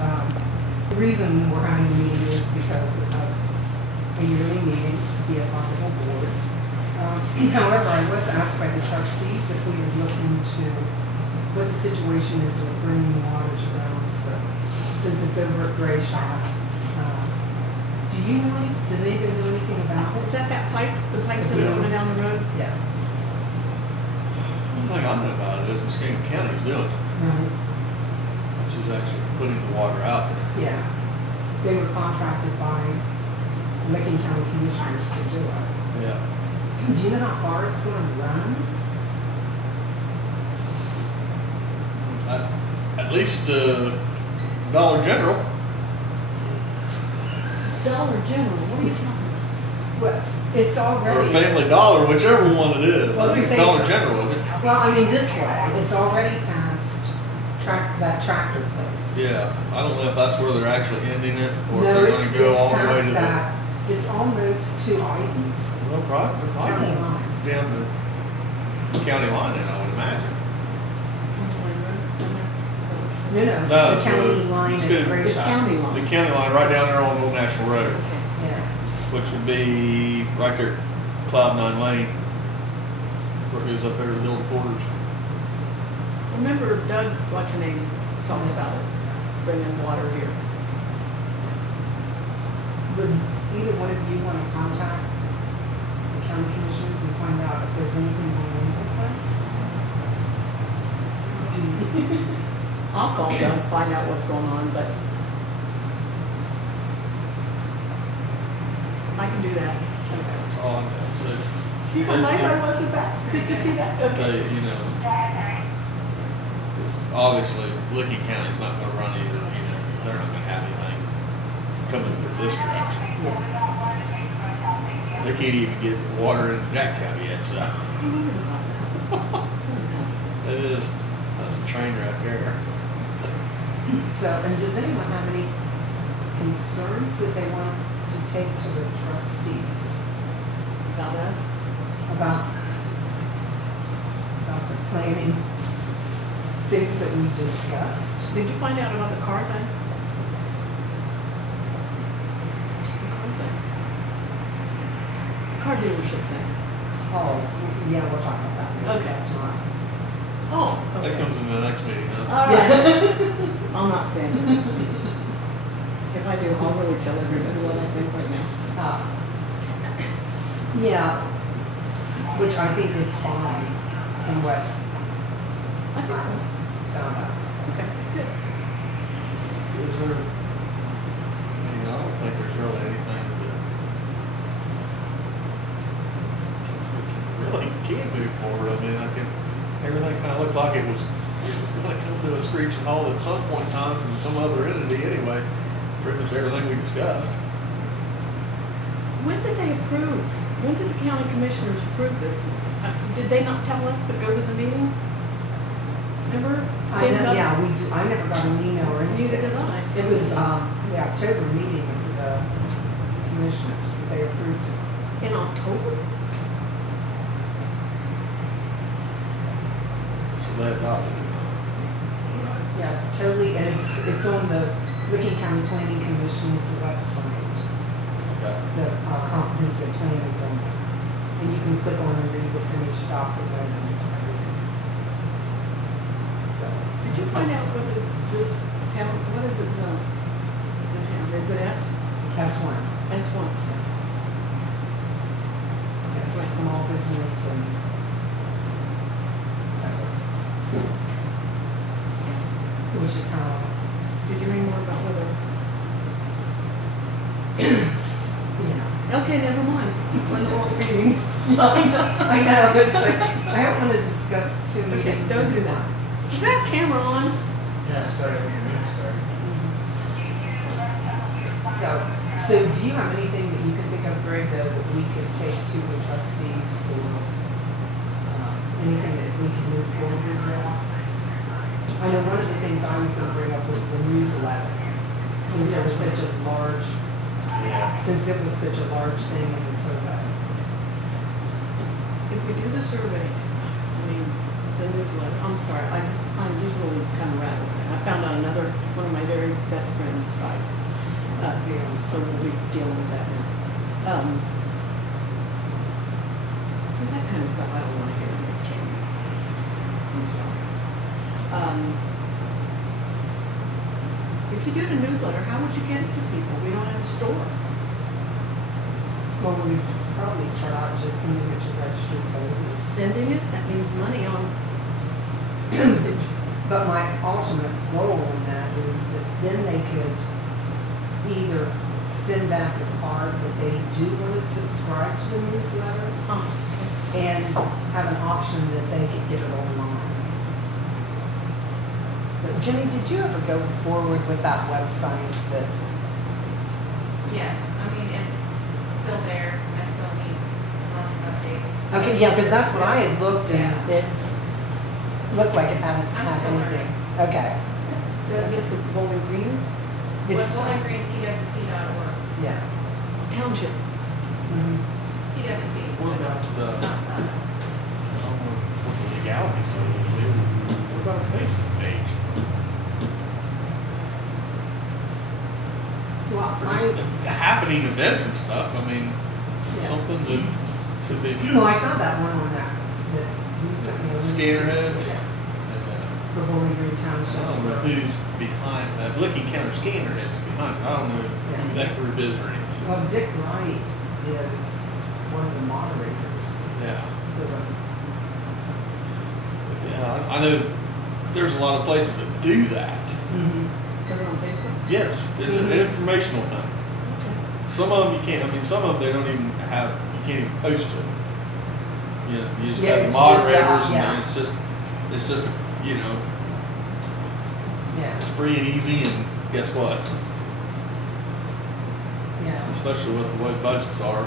The reason we're having a meeting is because of a yearly meeting to be a full board. However, I was asked by the trustees if we would look into what the situation is with bringing water to Brownsville, since it's over at Gray Shot. Do you know does anybody know anything about it? Is that pipe? The pipes that are coming down the road? Yeah. The only thing I know about it is Muskingum County's doing it. Right. She's actually putting the water out there. Yeah. They were contracted by Licking County Commissioners to do it. Yeah. Do you know how far it's going to run? At least Dollar General. Dollar General, what are you talking about? Well, it's already. Or Family Dollar, whichever one it is. Well, I think it's Dollar General, isn't it? Well, I mean, this way, it's already past that tractor place. Yeah. I don't know if that's where they're actually ending it, or No, if it's they're going to go all the way past to that. It's almost to Iden's. Well, probably County line. down the county line, then I would imagine. No, No, the county line it's at good. Gray The Shot. county line. The county line right down there on Old National Road, Yeah. which would be right there, Cloud 9 Lane, where it goes up there to the old quarters. Remember Doug, what's your name, something about it, bringing water here. Would either one of you want to contact the county commissioners and find out if there's anything going on with that? Do you? I'll call Doug, find out what's going on, but I can do that. That's all I'm going to say. See how nice I was with that? Did you see that? Okay. You know, 'cause obviously, Licking County's not going to run either. You know, they're not going to have anything coming from this direction. They can't even get water in Jack County yet, so it is. That's a train right there. So, and does anyone have any concerns that they want to take to the trustees About us? about the planning things that we discussed? Did you find out about the car thing? The car thing? Car dealership thing. Oh, yeah, we'll talk about that later. Okay. That's not. Oh, okay. That comes in the next meeting, huh? All right. I'm not saying it. If I do, I'll really tell everybody what I think right now. Yeah, which I think is fine in what I think so. found out. Okay, good. Is there? I mean, I don't think there's really anything that really can move forward. I mean, everything kind of looked like it was going to come to a screeching halt at some point in time from some other entity anyway. Pretty much everything we discussed. When did they approve? When did the county commissioners approve this? Did they not tell us to go to the meeting? Remember? I know, yeah, I never got an email or anything. Neither did I. It was the October meeting for the commissioners that they approved it. In October? So they adopted it. Yeah, totally, and it's on the Licking County Planning Commission's website. Okay. The comprehensive plan is on there. And you can click on and read the finished document and everything. So, Did you find out whether this town, what is it zone? The town, is it S? S1. S1. Yes, small business and which is how, Did you read more about whether? yeah. Okay, never mind. When the wrong meeting. I know, it's like, I don't want to discuss two Okay, meetings. don't do that. Is that camera on? Yeah, started when your meeting started. So do you have anything that you can think of, Greg, though, that we could take to the trustees for anything that we can move forward with? I know one of the things I was going to bring up was the newsletter, since it was such a large, since it was such a large thing in the survey. If we do the survey, I mean, the newsletter. I'm sorry, I'm just really kind of rattled. I found out another, one of my very best friends died. So we'll be dealing with that now. See, that kind of stuff I don't want to hear in this camera. I'm sorry. If you do a newsletter, how would you get it to people? We don't have a store. Well, we probably start out just sending it to registered voters. Sending it, that means money on postage. But my ultimate goal in that is that then they could either send back a card that they do want to subscribe to the newsletter and have an option that they could get it online. So Jimmy, did you ever go forward with that website that? Yes, I mean, it's still there. I still need lots of updates. Okay, yeah, because that's what I had looked and Yeah. it looked like it hadn't I'm had still anything. Okay, That gets the Bowling Green it's, BowlingGreenTWP.org. yeah. Township. Mhm. TWP. What about, Not stuff. I don't know what the legalities are, what about a Facebook page? Well, For just happening events and stuff, I mean, Yeah. something that could be. No, I found that one on that you sent me a link to. Scannerheads? Yeah, uh, for Bowling Green Township. I don't know who's behind that. Licking Counter Scanner is behind it. I don't know who that group is or anything. Well, Dick Wright is one of the moderators Yeah. for the, Yeah, I know there's a lot of places that do that. Put it on Facebook. Yes, it's an informational thing. Some of them you can't, I mean, some of them they don't even have, you can't even post it. You know, you just Yeah, have the it's just, moderators and yeah. then it's just, you know, yeah, it's free and easy and guess what? yeah. Especially with the way budgets are.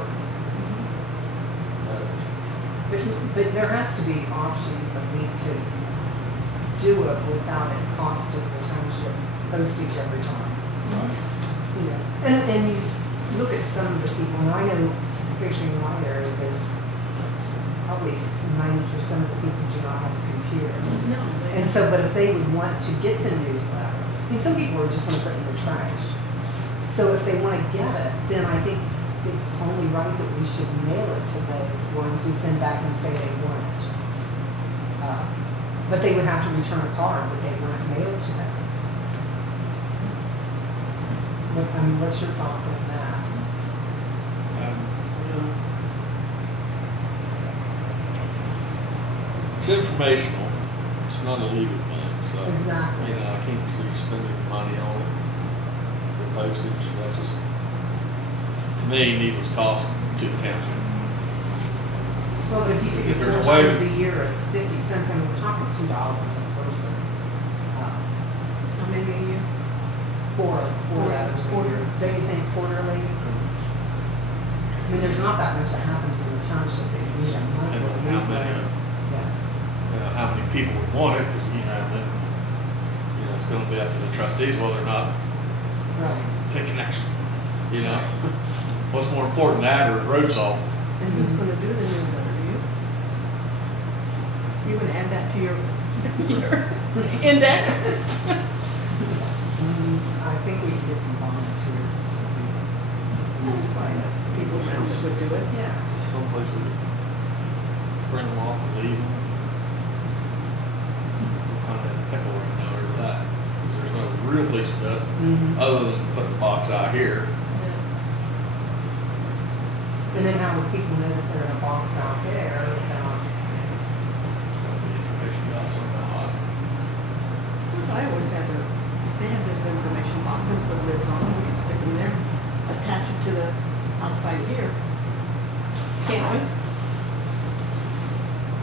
But there has to be options that we could do it without it costing the township postage every time. You know, and you look at some of the people, and I know, especially in my area, there's probably 90% of the people do not have a computer. No. And so, but if they would want to get the newsletter, I mean, some people are just going to put it in the trash. So if they want to get it, then I think it's only right that we should mail it to those ones who send back and say they want it. But they would have to return a card that they want it mailed to them. But, I mean, what's your thoughts on that? It's informational. It's not a legal thing, so. Exactly. You know, I can't see spending money on it for postage. That's just, to me, needless cost to the township. Well, if you If figure there's 4 a way- times a year at 50 cents, I mean, we're talking $2 a person. How many a year? Four letters a Quarter. year. Don't you think quarterly? I mean, there's not that much that happens in the township that you need a And monthly how newsletter. many, Yeah. how many people would want it, because, you know, then, you know, it's gonna be up to the trustees whether or not Right. they can actually, you know, what's more important, that or road salt? And who's gonna do the newsletter, you? You gonna add that to your index? I think we can get some volunteers to do it. Just like if people around us would do it. Yeah. Just someplace we could print them off and leave them. We'll kind of have a pickle right now over that, because there's no real place to do it, Mhm. other than putting a box out here. And then how would people know that they're in a box out there without? The information got somehow. Of course, I always have they have those information boxes with lids on them, we can stick them there, attach it to the outside here. Can't we?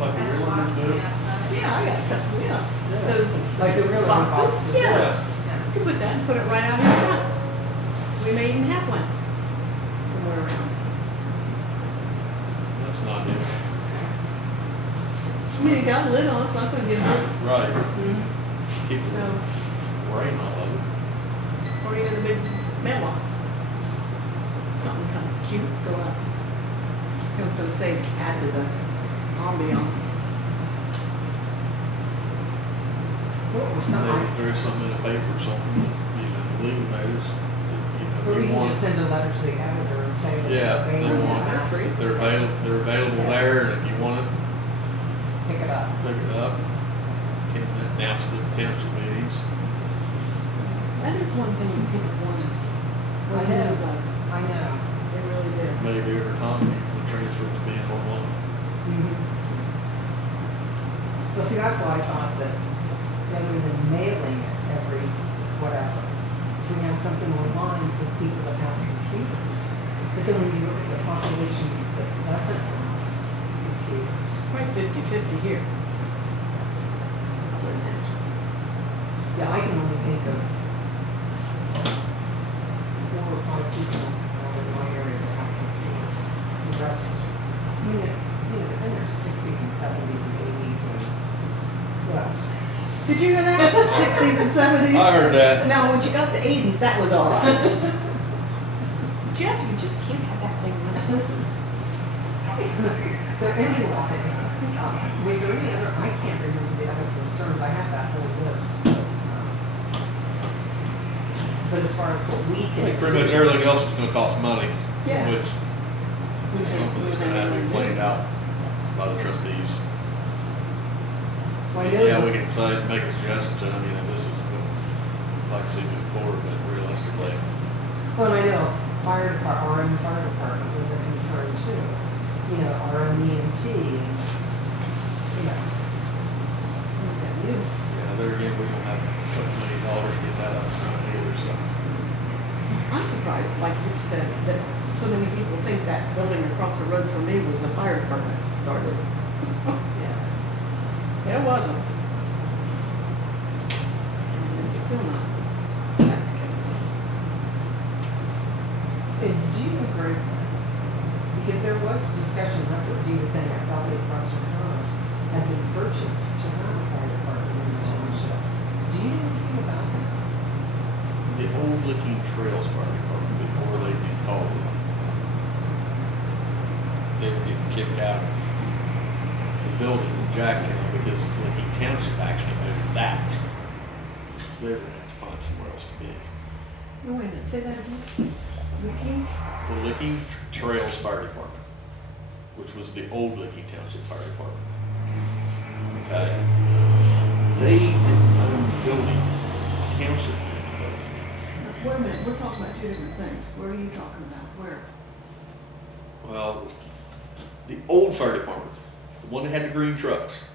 Like the Attach real box ones to do. the outside. Yeah, I got a couple, yeah. Those Like the real boxes, boxes? yeah. Yeah. You can put that and put it right out in front. We may even have one somewhere around. That's not new. I mean, it got a lid on, it's not gonna get hurt. Right. Mhm. Keep So, the rain off of it. or even a big mailbox. Something kind of cute, go up. I was gonna say, add to the ambiance. What were some, Maybe throw something in a paper or something, legal notice, that, or if we you can want. just send a letter to the editor and say that Yeah, they're if they available want, at, if they're available there, and if you want it, pick it up. pick it up. Can announce it at the township meetings. That is one thing that people wanted. I Was know. newsletter. I know. They really did. Maybe over time, we'll transfer it to being online. Mhm. Well, see, that's why I thought that rather than mailing it every whatever, if we had something online for people that have computers, but then when you look at the population that doesn't have computers, It's quite 50-50 here. I would imagine. yeah, I can only think of 4 or 5 people in my area that have computers. The rest, I mean, they're in their 60s and 70s and 80s and, well, Did you hear that? 60s and 70s? I heard that. Now, when you got the 80s, that was all right. Jeff, you just can't have that thing running. so anyway, was there any other, I can't remember the other concerns, I have that whole list. But as far as what we I can think pretty much everything else was gonna cost money, Yeah. which is something that's gonna have to be planned out by the trustees. Well, I know Yeah, that- we can say, make a suggestion to them, this is what we'd like to see move forward, but realistically, Well, and I know fire department, our own fire department was a concern too. You know, our own EMT and, you know, Look at you. there again, we don't have a couple $1 million to get that up and running either, so. I'm surprised, like you said, that so many people think that building across the road from me was a fire department started. yeah. It wasn't. And it's still not back together. And do you agree? Because there was discussion, that's what Dee was saying, that property across from her had been purchased to have a fire department in the township. Do you know anything about that? The old Licking Trails Fire Department, before they defaulted, they were getting kicked out of the building in Jacktown because Licking Township actually owned that. So they were gonna have to find somewhere else to be. No, wait a minute, say that again. Licking? The Licking Trails Fire Department, which was the old Licking Township Fire Department. Okay? They didn't own the building, the township owned the building. Wait a minute, we're talking about two different things. Where are you talking about? Where? Well, the old fire department, the one that had the green trucks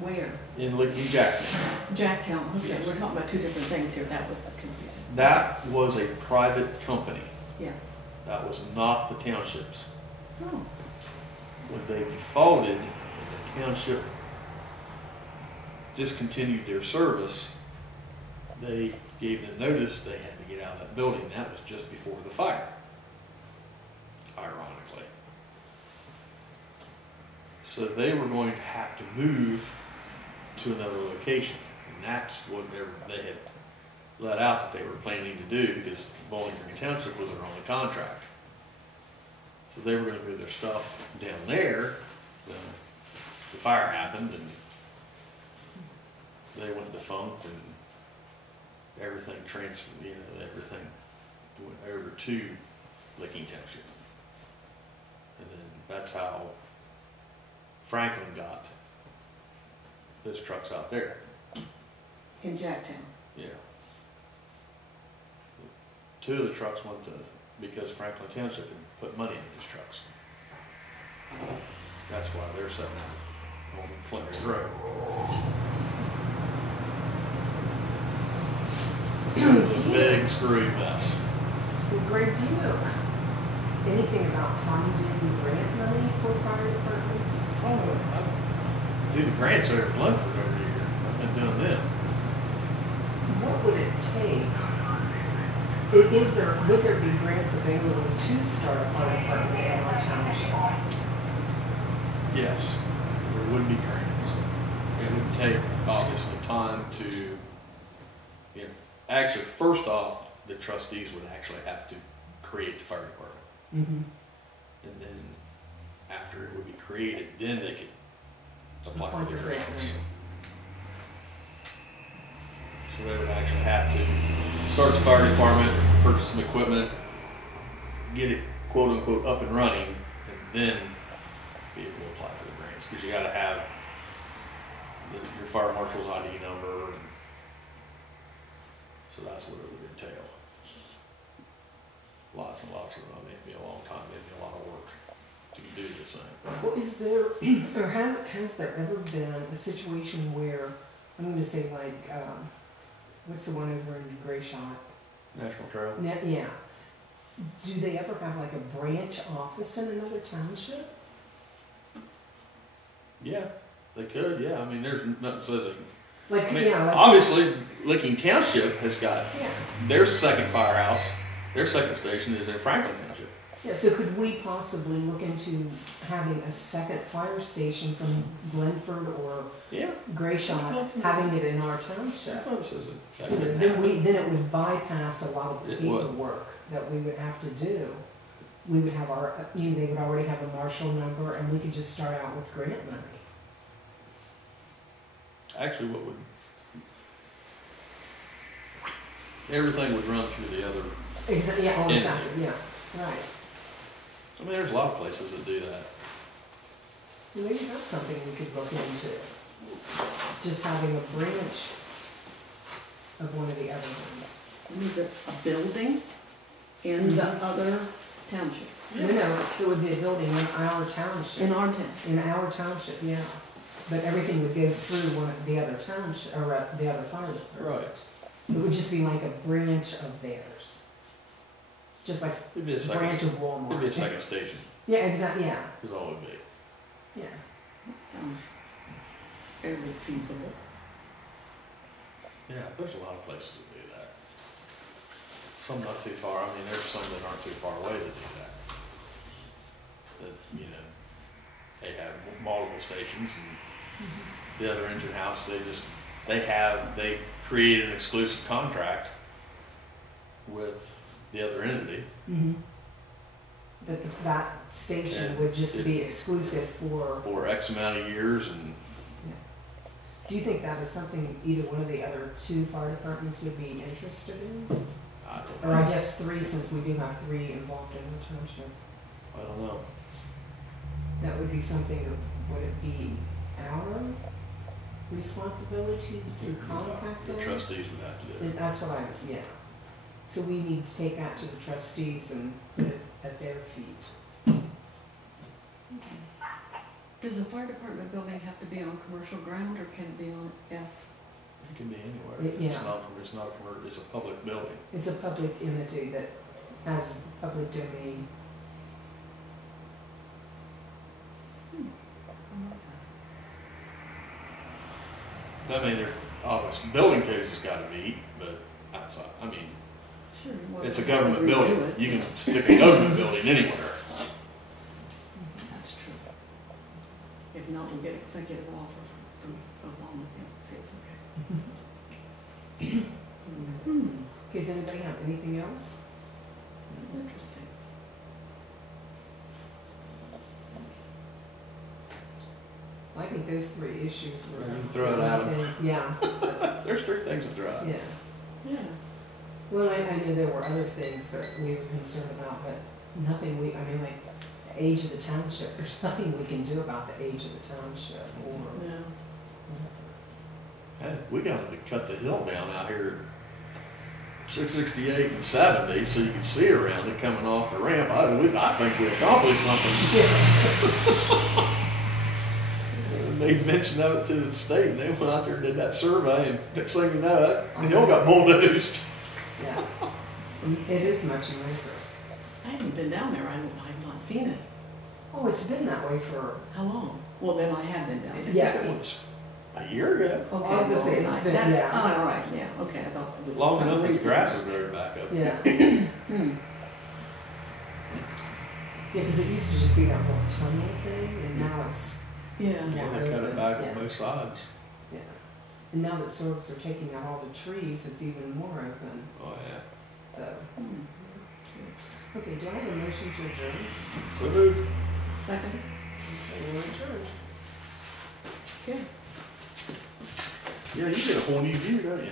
Where? in Licking Jacktown, Jacktown. Okay, Yes. we're talking about two different things here. That was the confusion. that was a private company. Yeah. That was not the township's. Oh, When they defaulted and the township discontinued their service, they gave them notice they had to get out of that building. That was just before the fire, ironically. So they were going to have to move to another location. And that's what they had let out that they were planning to do, because Bowling Green Township was their only contract. So they were gonna move their stuff down there. The fire happened and they went defunct and everything transferred, everything went over to Licking Township. And then that's how Franklin got those trucks out there. in Jacktown. Yeah. Two of the trucks went to, because Franklin Township had put money in these trucks. That's why they're sitting out on Flint Ridge Road. It was a big screwy mess. Well, Greg, do you know anything about finding grant money for fire departments? I do the grants over in Bluntford every year. I've been doing them. What would it take? Would there be grants available to start a fire department in our township? Yes, there would be grants. It would take obviously time to, actually, first off, the trustees would actually have to create the fire department. Mm-hmm. And then after it would be created, then they could apply Apply for the for grant grants. So they would actually have to start the fire department, purchase some equipment, get it quote unquote up and running, and then be able to apply for the grants. Because you got to have your fire marshal's ID number, and so that's what it would entail. Lots and lots of money. It'd be a long time. It'd be a lot of work to do this thing. Well, is there, or has there ever been a situation where, I'm gonna say like, what's the one over in Gray Shot? National Trail. Yeah. Do they ever have like a branch office in another township? Yeah, they could. Yeah, I mean, there's nothing says it. Like, I mean, yeah, like, obviously, Licking Township has got yeah. their second firehouse. Their second station is in Franklin Township. Yeah, so could we possibly look into having a second fire station from Glenford or Yeah. Gray Shot, having it in our township? Nothing says it. That You know, couldn't then happen. it would bypass a lot of the It would. paperwork that we would have to do. We would have our, they would already have a marshal number, and we could just start out with grant money. Actually, what would everything would run through the other. Exactly, yeah, oh, Yeah. exactly, yeah, right. I mean, there's a lot of places that do that. Well, maybe that's something we could look into. Just having a branch of one of the other ones. Is it a building in the other township? No, it would be a building in our township. In our town? In our township, yeah. But everything would go through one of the other township, or the other fire department. Right. It would just be like a branch of theirs. Just like It'd be a a second. branch of Walmart. It'd be a second station. Yeah, exactly, yeah, Is all it'd be. yeah. Sounds fairly feasible. Yeah, there's a lot of places that do that. Some not too far. I mean, there's some that aren't too far away that do that. That, you know, they have multiple stations, and the other engine house, they create an exclusive contract with the other entity. Mm-hmm. That station And would just it- be exclusive For X amount of years, and do you think that is something either one of the other two fire departments would be interested in? I don't Or I know. guess three, since we do have three involved in the township. I don't know. That would be something that, would it be our responsibility to contact them? The trustees would have to do it. That's what yeah. So we need to take that to the trustees and put it at their feet. Does the fire department building have to be on commercial ground, or can it be on, yes? It can be anywhere. Yeah. It's not a commercial, it's a public building. It's a public entity that has public domain. I mean, there's obviously building codes has got to meet, but outside, I mean, Sure. well, it's a we government review building. it. You can stick a government building anywhere. That's true. If not, we'll get executive offer from Obama, yeah, see, it's okay. Hmm, Okay, does anybody have anything else? that's interesting. I think those three issues were. You can throw it at 'em. Yeah, There's three things to throw out. yeah. Yeah. Well, I knew there were other things that we were concerned about, but nothing like the age of the township, there's nothing we can do about the age of the township or. Yeah. Hey, we got to cut the hill down out here at 668 and 70 so you can see around it coming off the ramp. I think we accomplished something. They mentioned of it to the state, and they went out there and did that survey, and next thing you know, the hill got bulldozed. Yeah, it is much nicer. I haven't been down there, I've not seen it. Oh, it's been that way for, How long? Well, then I have been down there. Yeah. It was a year ago. Okay, I was gonna say, well, it's been- that's, yeah. all right, yeah, okay, I thought it was. Long some enough that the reason. grass is growing back up. yeah. Hmm. Yeah, because it used to just be that whole tunnel thing, and now it's, Yeah. Yeah, they cut it back Yeah. on both sides. yeah. And now that sorts are taking out all the trees, it's even more open, Oh, yeah. so. Hmm. Okay, do I have a motion to adjourn? So moved. Second? Okay, we're adjourned. Okay. Yeah, you get a whole new view, don't you?